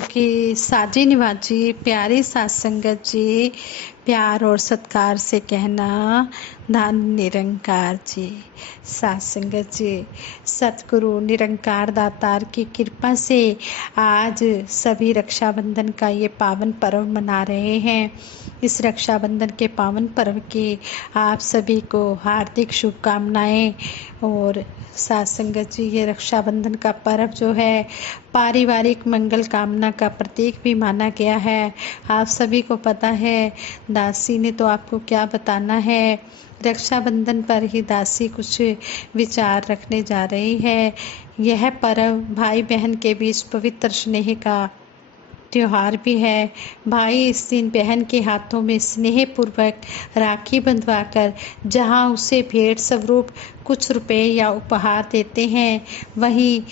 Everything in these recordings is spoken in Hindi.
की साजी निवाजी प्यारी सात संगत जी, प्यार और सत्कार से कहना धन निरंकार जी। सात संगत जी, सतगुरु निरंकार दातार की कृपा से आज सभी रक्षाबंधन का ये पावन पर्व मना रहे हैं। इस रक्षाबंधन के पावन पर्व की आप सभी को हार्दिक शुभकामनाएं। और सात संगत जी, ये रक्षाबंधन का पर्व जो है पारिवारिक मंगल कामना का प्रतीक भी माना गया है। आप सभी को पता है, दासी ने तो आपको क्या बताना है। रक्षाबंधन पर ही दासी कुछ विचार रखने जा रही है। यह पर्व भाई बहन के बीच पवित्र स्नेह का त्योहार भी है। भाई इस दिन बहन के हाथों में स्नेह पूर्वक राखी बंधवाकर जहां उसे भेंट स्वरूप कुछ रुपए या उपहार देते हैं, वहीं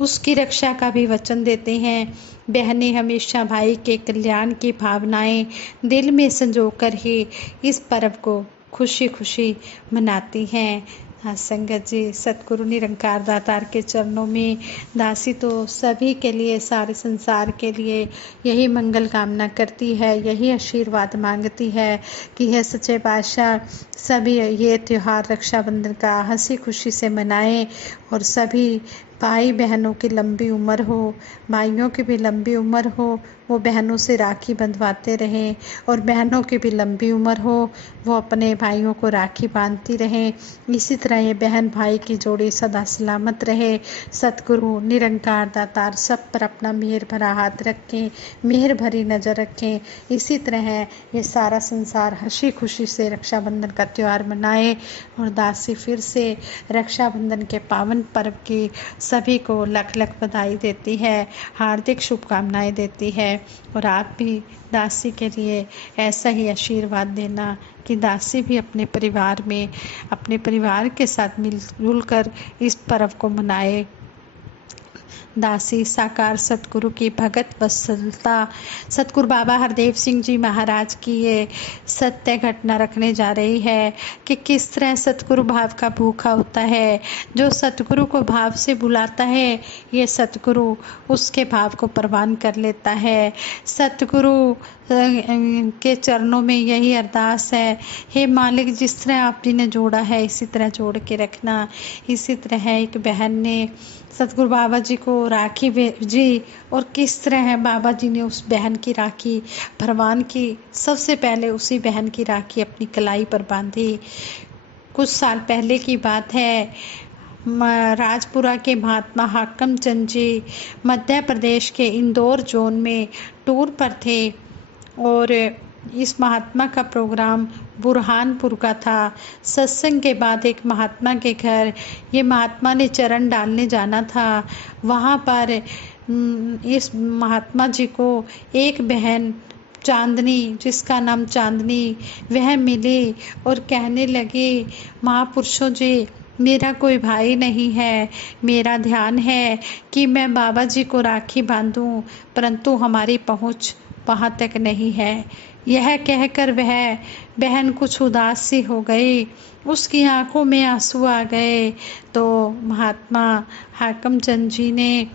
उसकी रक्षा का भी वचन देते हैं। बहनें हमेशा भाई के कल्याण की भावनाएं दिल में संजोकर ही इस पर्व को खुशी खुशी मनाती हैं। हाँ संगत जी, सतगुरु निरंकार दातार के चरणों में दासी तो सभी के लिए, सारे संसार के लिए यही मंगल कामना करती है, यही आशीर्वाद मांगती है कि यह सच्चे पातशाह सभी ये त्यौहार रक्षाबंधन का हंसी खुशी से मनाएं और सभी भाई बहनों की लंबी उम्र हो, भाइयों की भी लंबी उम्र हो, वो बहनों से राखी बंधवाते रहें और बहनों की भी लंबी उम्र हो, वो अपने भाइयों को राखी बांधती रहें। इसी तरह ये बहन भाई की जोड़ी सदा सलामत रहे। सतगुरु निरंकार दातार सब पर अपना मेहर भरा हाथ रखें, मेहर भरी नज़र रखें। इसी तरह ये सारा संसार हंसी खुशी से रक्षाबंधन का त्यौहार मनाए। और दासी फिर से रक्षाबंधन के पावन पर्व की सभी को लख लख बधाई देती है, हार्दिक शुभकामनाएं देती है। और आप भी दासी के लिए ऐसा ही आशीर्वाद देना कि दासी भी अपने परिवार के साथ मिलजुल कर इस पर्व को मनाए। दासी साकार सतगुरु की भगत वत्सलता, सतगुरु बाबा हरदेव सिंह जी महाराज की ये सत्य घटना रखने जा रही है कि किस तरह सतगुरु भाव का भूखा होता है। जो सतगुरु को भाव से बुलाता है, ये सतगुरु उसके भाव को प्रवान कर लेता है। सतगुरु के चरणों में यही अरदास है, हे मालिक जिस तरह आप जी ने जोड़ा है इसी तरह जोड़ के रखना। इसी तरह एक बहन ने सतगुरु बाबा जी को राखी भेजी और किस तरह बाबा जी ने उस बहन की राखी प्रवान की। सबसे पहले उसी बहन की राखी अपनी कलाई पर बांधी। कुछ साल पहले की बात है, राजपुरा के महात्मा हाकम चंद जी मध्य प्रदेश के इंदौर जोन में टूर पर थे और इस महात्मा का प्रोग्राम बुरहानपुर का था। सत्संग के बाद एक महात्मा के घर ये महात्मा ने चरण डालने जाना था। वहाँ पर इस महात्मा जी को एक बहन चांदनी, जिसका नाम चांदनी, वह मिली और कहने लगी, महापुरुषों जी मेरा कोई भाई नहीं है, मेरा ध्यान है कि मैं बाबा जी को राखी बांधूं, परंतु हमारी पहुँच वहाँ तक नहीं है। यह कहकर वह बहन कुछ उदास सी हो गई, उसकी आंखों में आंसू आ गए। तो महात्मा हाकम चंद जी ने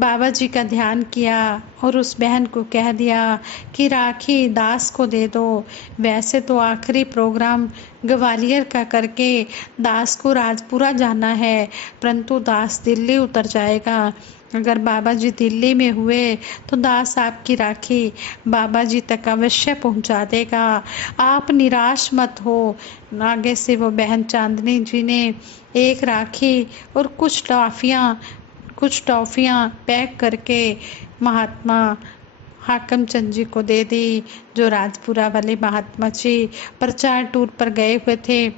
बाबा जी का ध्यान किया और उस बहन को कह दिया कि राखी दास को दे दो। वैसे तो आखिरी प्रोग्राम ग्वालियर का करके दास को राजपुरा जाना है, परंतु दास दिल्ली उतर जाएगा। अगर बाबा जी दिल्ली में हुए तो दास आपकी राखी बाबा जी तक अवश्य पहुंचा देगा, आप निराश मत हो। आगे से वो बहन चांदनी जी ने एक राखी और कुछ टॉफियाँ पैक करके महात्मा हाकम चंद जी को दे दी, जो राजपुरा वाले महात्मा जी प्रचार टूर पर गए हुए थे,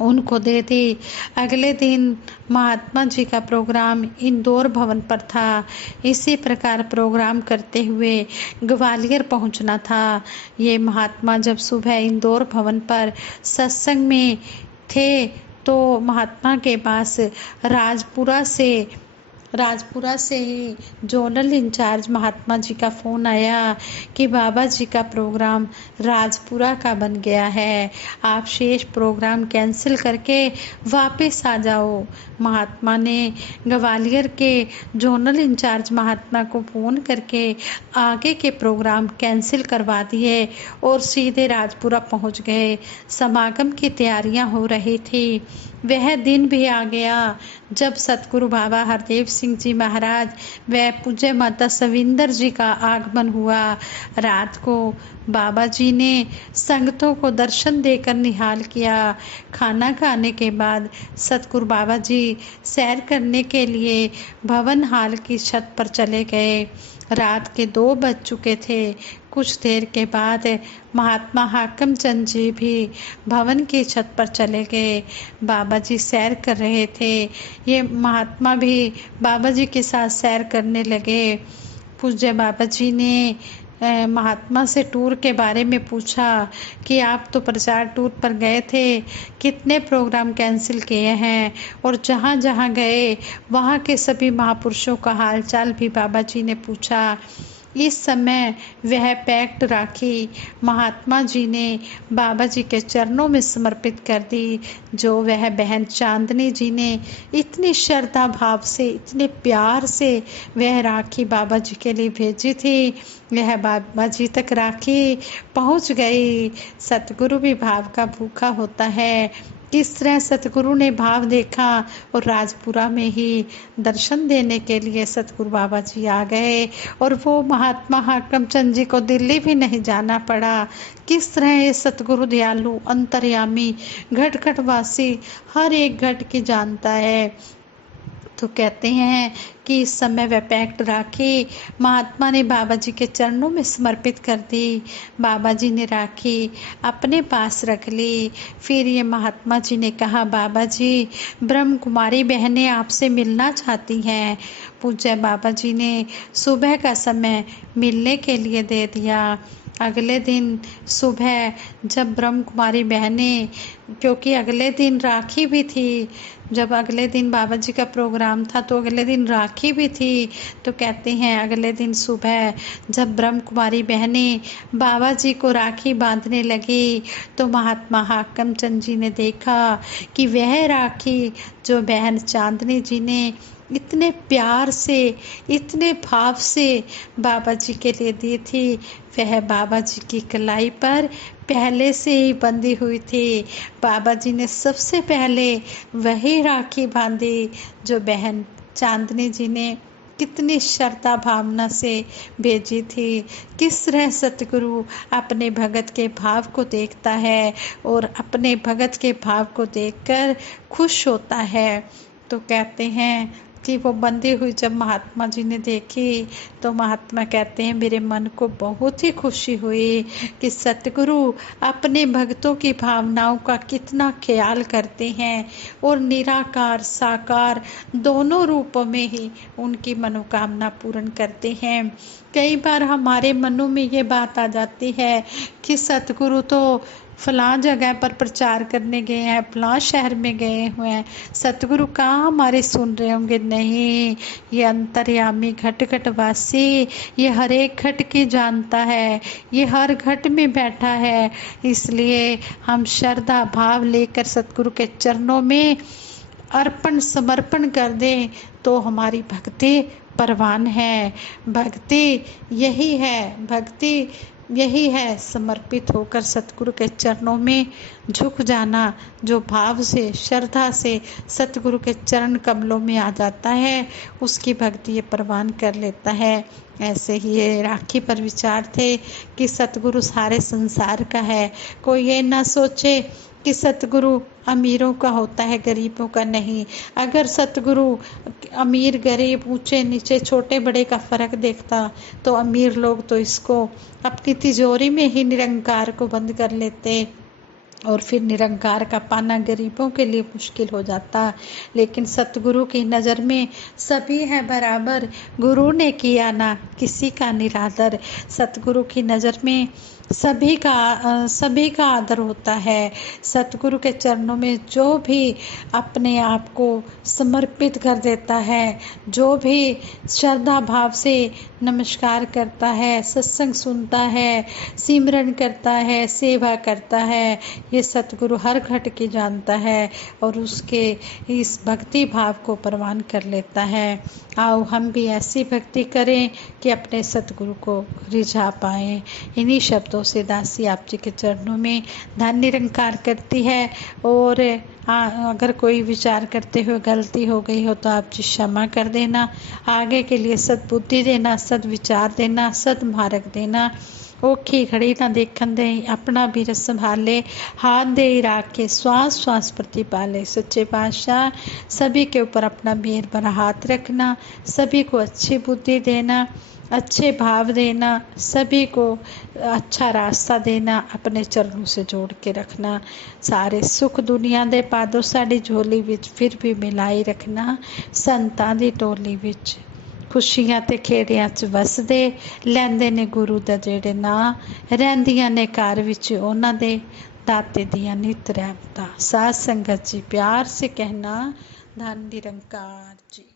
उनको दे दी। अगले दिन महात्मा जी का प्रोग्राम इंदौर भवन पर था। इसी प्रकार प्रोग्राम करते हुए ग्वालियर पहुंचना था। ये महात्मा जब सुबह इंदौर भवन पर सत्संग में थे तो महात्मा के पास राजपुरा से राजपुरा से ही जोनल इंचार्ज महात्मा जी का फ़ोन आया कि बाबा जी का प्रोग्राम राजपुरा का बन गया है, आप शेष प्रोग्राम कैंसिल करके वापस आ जाओ। महात्मा ने ग्वालियर के जोनल इंचार्ज महात्मा को फ़ोन करके आगे के प्रोग्राम कैंसिल करवा दिए और सीधे राजपुरा पहुंच गए। समागम की तैयारियां हो रही थी। वह दिन भी आ गया जब सतगुरु बाबा हरदेव सिंह जी महाराज व पूज्य माता सविंदर जी का आगमन हुआ। रात को बाबा जी ने संगतों को दर्शन देकर निहाल किया। खाना खाने के बाद सतगुरु बाबा जी सैर करने के लिए भवन हाल की छत पर चले गए। रात के 2 बज चुके थे। कुछ देर के बाद महात्मा हाकम चंद जी भी भवन की छत पर चले गए। बाबा जी सैर कर रहे थे। ये महात्मा भी बाबा जी के साथ सैर करने लगे। पूज्य बाबा जी ने महात्मा से टूर के बारे में पूछा कि आप तो प्रचार टूर पर गए थे, कितने प्रोग्राम कैंसिल किए हैं, और जहाँ जहाँ गए वहाँ के सभी महापुरुषों का हालचाल भी बाबा जी ने पूछा। इस समय वह पैक्ट राखी महात्मा जी ने बाबा जी के चरणों में समर्पित कर दी, जो वह बहन चांदनी जी ने इतनी श्रद्धा भाव से, इतने प्यार से वह राखी बाबा जी के लिए भेजी थी। वह बाबा जी तक राखी पहुंच गई। सतगुरु भी भाव का भूखा होता है। किस तरह सतगुरु ने भाव देखा और राजपुरा में ही दर्शन देने के लिए सतगुरु बाबा जी आ गए, और वो महात्मा हाकम चंद जी को दिल्ली भी नहीं जाना पड़ा। किस तरह ये सतगुरु दयालु अंतर्यामी घट घट वासी हर एक घट की जानता है। तो कहते हैं कि इस समय वह पैक्ट राखी महात्मा ने बाबा जी के चरणों में समर्पित कर दी। बाबा जी ने राखी अपने पास रख ली। फिर ये महात्मा जी ने कहा, बाबा जी ब्रह्म कुमारी बहनें आपसे मिलना चाहती हैं। पूज्य बाबा जी ने सुबह का समय मिलने के लिए दे दिया। अगले दिन सुबह जब ब्रह्म कुमारी बहनें, क्योंकि अगले दिन राखी भी थी, जब अगले दिन बाबा जी का प्रोग्राम था तो अगले दिन राखी भी थी, तो कहते हैं अगले दिन सुबह जब ब्रह्म कुमारी बहनें बाबा जी को राखी बांधने लगी तो महात्मा हाकम चंद जी ने देखा कि वह राखी जो बहन चांदनी जी ने इतने प्यार से, इतने भाव से बाबा जी के लिए दी थी, वह बाबा जी की कलाई पर पहले से ही बंधी हुई थी। बाबा जी ने सबसे पहले वही राखी बांधी जो बहन चांदनी जी ने कितनी श्रद्धा भावना से भेजी थी। किस तरह सतगुरु अपने भगत के भाव को देखता है और अपने भगत के भाव को देखकर खुश होता है। तो कहते हैं कि वो बंधी हुई जब महात्मा जी ने देखी तो महात्मा कहते हैं मेरे मन को बहुत ही खुशी हुई कि सतगुरु अपने भक्तों की भावनाओं का कितना ख्याल करते हैं और निराकार साकार दोनों रूपों में ही उनकी मनोकामना पूर्ण करते हैं। कई बार हमारे मनों में ये बात आ जाती है कि सतगुरु तो फलां जगह पर प्रचार करने गए हैं, फलां शहर में गए हुए हैं, सतगुरु कहाँ हमारे सुन रहे होंगे। नहीं, ये अंतर्यामी घट घट वासी ये हर एक घट की जानता है, ये हर घट में बैठा है। इसलिए हम श्रद्धा भाव लेकर सतगुरु के चरणों में अर्पण समर्पण कर दें तो हमारी भक्ति परवान है। भक्ति यही है, भक्ति यही है, समर्पित होकर सतगुरु के चरणों में झुक जाना। जो भाव से, श्रद्धा से सतगुरु के चरण कमलों में आ जाता है उसकी भक्ति ये परवान कर लेता है। ऐसे ही ये राखी पर विचार थे कि सतगुरु सारे संसार का है। कोई ये ना सोचे कि सतगुरु अमीरों का होता है, गरीबों का नहीं। अगर सतगुरु अमीर गरीब ऊंचे नीचे छोटे बड़े का फर्क देखता तो अमीर लोग तो इसको अपनी तिजोरी में ही निरंकार को बंद कर लेते और फिर निरंकार का पाना गरीबों के लिए मुश्किल हो जाता। लेकिन सतगुरु की नज़र में सभी हैं बराबर। गुरु ने किया ना किसी का निरादर। सतगुरु की नज़र में सभी का आदर होता है। सतगुरु के चरणों में जो भी अपने आप को समर्पित कर देता है, जो भी श्रद्धा भाव से नमस्कार करता है, सत्संग सुनता है, सिमरन करता है, सेवा करता है, ये सतगुरु हर घट की जानता है और उसके इस भक्ति भाव को प्रवान कर लेता है। आओ हम भी ऐसी भक्ति करें कि अपने सतगुरु को रिझा पाएं। इन्हीं शब्दों से दासी आप जी के चरणों में धन निरंकार करती है। और अगर कोई विचार करते हुए गलती हो गई हो तो आप जी क्षमा कर देना। आगे के लिए सद्बुद्धि देना, सद्विचार देना, सद्मार्ग देना। औखी घड़ी ना देखन दे, अपना भी रस संभाले, हाथ दे राख के श्वास श्वास प्रतिपाले। सच्चे पातशाह सभी के ऊपर अपना मेहर भरा हाथ रखना, सभी को अच्छी बुद्धि देना, अच्छे भाव देना, सभी को अच्छा रास्ता देना, अपने चरणों से जोड़ के रखना। सारे सुख दुनिया दे पादो साड़ी झोली विच फिर भी मिलाई रखना। संतां दी टोली विच खुशियां ते खेड़ियां च वसदे लैंदे ने गुरु दा जेड़े नां, रहिंदियां ने घर विच उन्हां दे दाते दियां नित रहमतां। साध संगत जी प्यार से कहना धन निरंकार जी।